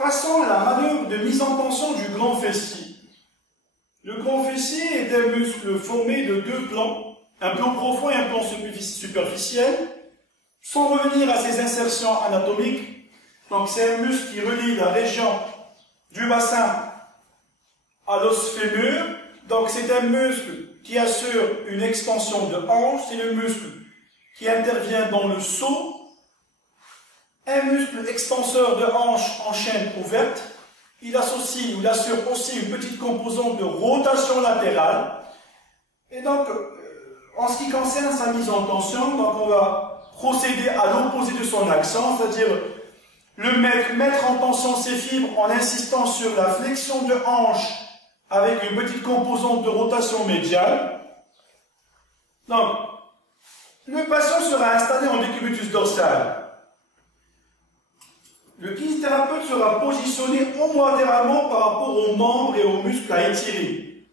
Passons à la manœuvre de mise en tension du grand fessier. Le grand fessier est un muscle formé de deux plans, un plan profond et un plan superficiel. Sans revenir à ses insertions anatomiques, donc c'est un muscle qui relie la région du bassin à l'os fémur. Donc c'est un muscle qui assure une extension de hanche, c'est le muscle qui intervient dans le saut. Un muscle extenseur de hanche en chaîne ouverte, il assure aussi une petite composante de rotation latérale. Et donc, en ce qui concerne sa mise en tension, donc on va procéder à l'opposé de son action, c'est-à-dire mettre en tension ses fibres en insistant sur la flexion de hanche avec une petite composante de rotation médiale. Donc, le patient sera installé en décubitus dorsal. Le kinésithérapeute sera positionné homolatéralement par rapport aux membres et aux muscles à étirer.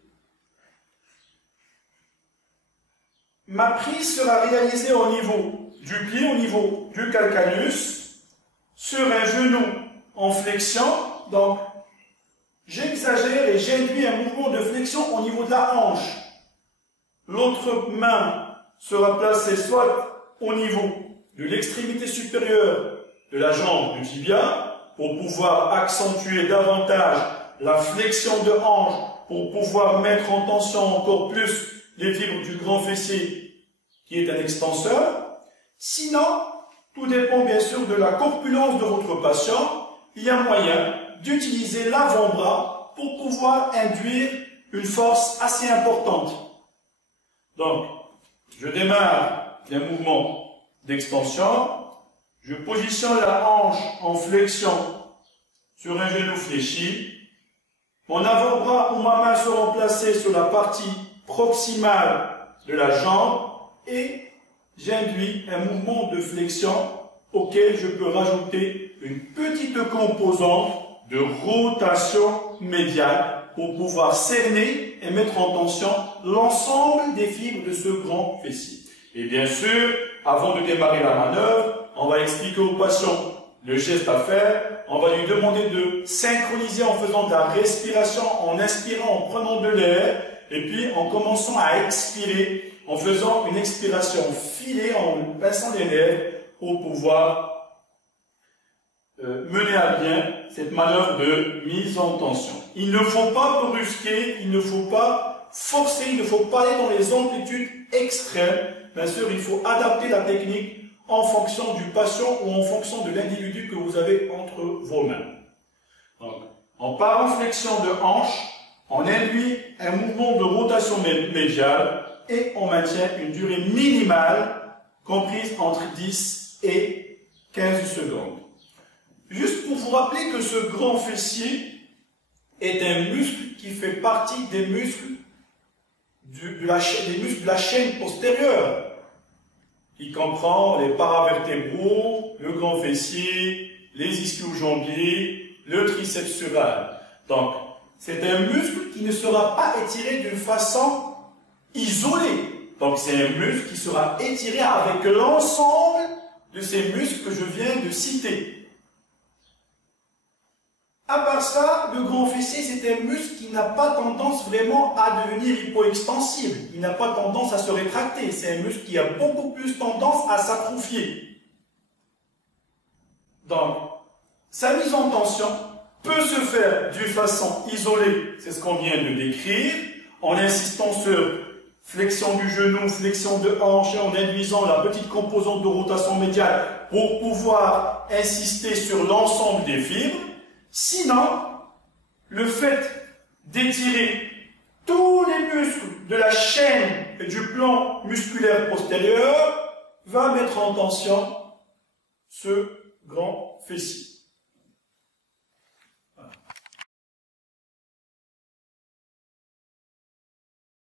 Ma prise sera réalisée au niveau du pied, au niveau du calcaneus, sur un genou en flexion. Donc, j'exagère et j'induis un mouvement de flexion au niveau de la hanche. L'autre main sera placée soit au niveau de l'extrémité supérieure de la jambe du tibia, pour pouvoir accentuer davantage la flexion de hanche, pour pouvoir mettre en tension encore plus les fibres du grand fessier, qui est un extenseur. Sinon, tout dépend bien sûr de la corpulence de votre patient. Il y a moyen d'utiliser l'avant-bras pour pouvoir induire une force assez importante. Donc, je démarre les mouvements d'extension. Je positionne la hanche en flexion sur un genou fléchi. Mon avant-bras ou ma main seront placés sur la partie proximale de la jambe et j'induis un mouvement de flexion auquel je peux rajouter une petite composante de rotation médiale pour pouvoir cerner et mettre en tension l'ensemble des fibres de ce grand fessier. Et bien sûr, avant de démarrer la manœuvre, on va expliquer au patient le geste à faire. On va lui demander de synchroniser en faisant de la respiration, en inspirant, en prenant de l'air, et puis en commençant à expirer, en faisant une expiration filée, en pinçant les lèvres, pour pouvoir mener à bien cette manœuvre de mise en tension. Il ne faut pas brusquer, il ne faut pas forcer, il ne faut pas aller dans les amplitudes extrêmes. Bien sûr, il faut adapter la technique en fonction du patient ou en fonction de l'individu que vous avez entre vos mains. Donc, on part en flexion de hanche, on induit un mouvement de rotation médiale et on maintient une durée minimale comprise entre 10 et 15 secondes. Juste pour vous rappeler que ce grand fessier est un muscle qui fait partie des muscles de la chaîne postérieure, qui comprend les paravertébraux, le grand fessier, les ischio-jambiers, le triceps sural. Donc, c'est un muscle qui ne sera pas étiré d'une façon isolée. Donc, c'est un muscle qui sera étiré avec l'ensemble de ces muscles que je viens de citer. À part ça, le grand fessier, c'est un muscle qui n'a pas tendance vraiment à devenir hypoextensible. Il n'a pas tendance à se rétracter. C'est un muscle qui a beaucoup plus tendance à s'atrophier. Donc, sa mise en tension peut se faire d'une façon isolée, c'est ce qu'on vient de décrire, en insistant sur flexion du genou, flexion de hanche et en induisant la petite composante de rotation médiale pour pouvoir insister sur l'ensemble des fibres. Sinon, le fait d'étirer tous les muscles de la chaîne et du plan musculaire postérieur va mettre en tension ce grand fessier.